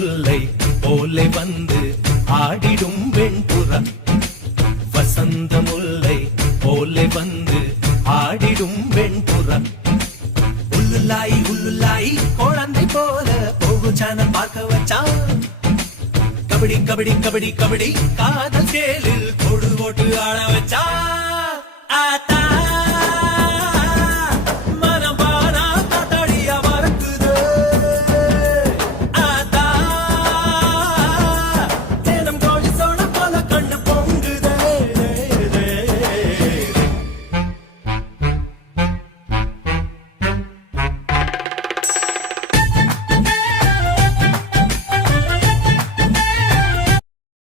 முல்லை போலே வந்து ஆடிடும் வெண்புறா வசந்த முல்லை போலே வந்து ஆடிடும் வெண்புறா உள்ளுலாய் குழந்தை போல போகும் சேனல் பார்க்க வச்சான் கபடி கபடி கபடி கபடி காதல் சேலில் கொடு போட்டு ஆட வச்சா ஆத்தா